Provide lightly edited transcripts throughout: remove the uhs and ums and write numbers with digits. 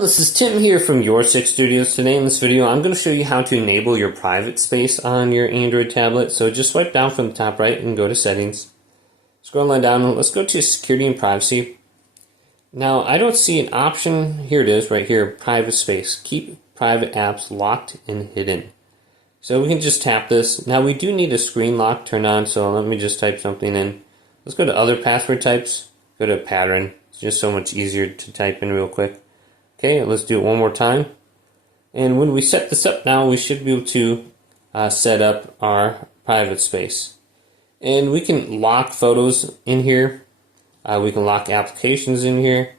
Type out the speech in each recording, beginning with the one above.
This is Tim here from Your Six Studios. Today in this video I'm going to show you how to enable your private space on your Android tablet. So just swipe down from the top right and go to settings. Scroll on down, let's go to security and privacy. Now I don't see an option, here it is right here, private space. Keep private apps locked and hidden. So we can just tap this. Now we do need a screen lock turned on, so let me just type something in. Let's go to other password types, go to pattern. It's just so much easier to type in real quick. Okay, let's do it one more time. And when we set this up now, we should be able to set up our private space. And we can lock photos in here. We can lock applications in here.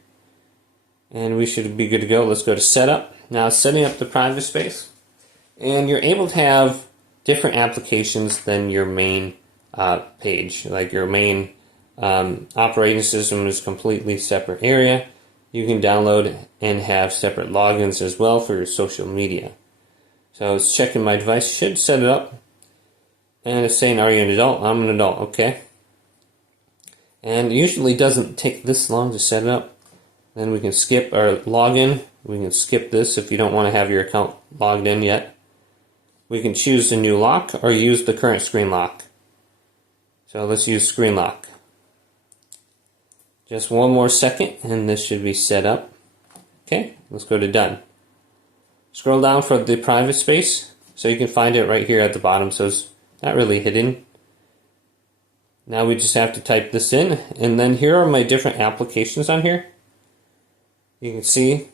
And we should be good to go. Let's go to setup. Now setting up the private space. And you're able to have different applications than your main page. Like your main operating system is a completely separate area. You can download and have separate logins as well for your social media. So it's checking my device, should set it up. And it's saying, are you an adult? I'm an adult, okay. And it usually doesn't take this long to set it up. Then we can skip our login. We can skip this if you don't want to have your account logged in yet. We can choose the new lock or use the current screen lock. So let's use screen lock. Just one more second and this should be set up. Okay, let's go to done. Scroll down for the private space so you can find it right here at the bottom, so it's not really hidden. Now we just have to type this in, and then here are my different applications on here. You can see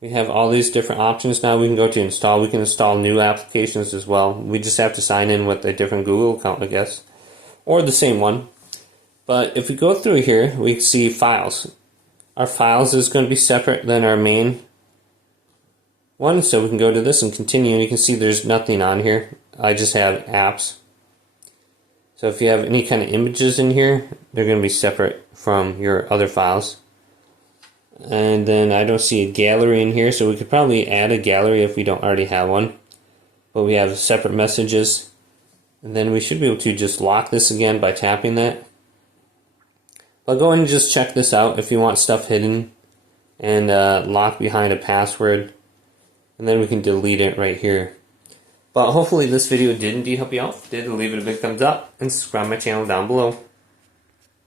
we have all these different options. Now we can go to install. We can install new applications as well. We just have to sign in with a different Google account, I guess, or the same one. But if we go through here, we see files. Our files is going to be separate than our main one, so we can go to this and continue. You can see there's nothing on here. I just have apps. So if you have any kind of images in here, they're going to be separate from your other files. And then I don't see a gallery in here, so we could probably add a gallery if we don't already have one. But we have separate messages. And then we should be able to just lock this again by tapping that. But go ahead and just check this out if you want stuff hidden and locked behind a password. And then we can delete it right here. But hopefully this video did indeed help you out. If it did, leave it a big thumbs up and subscribe to my channel down below.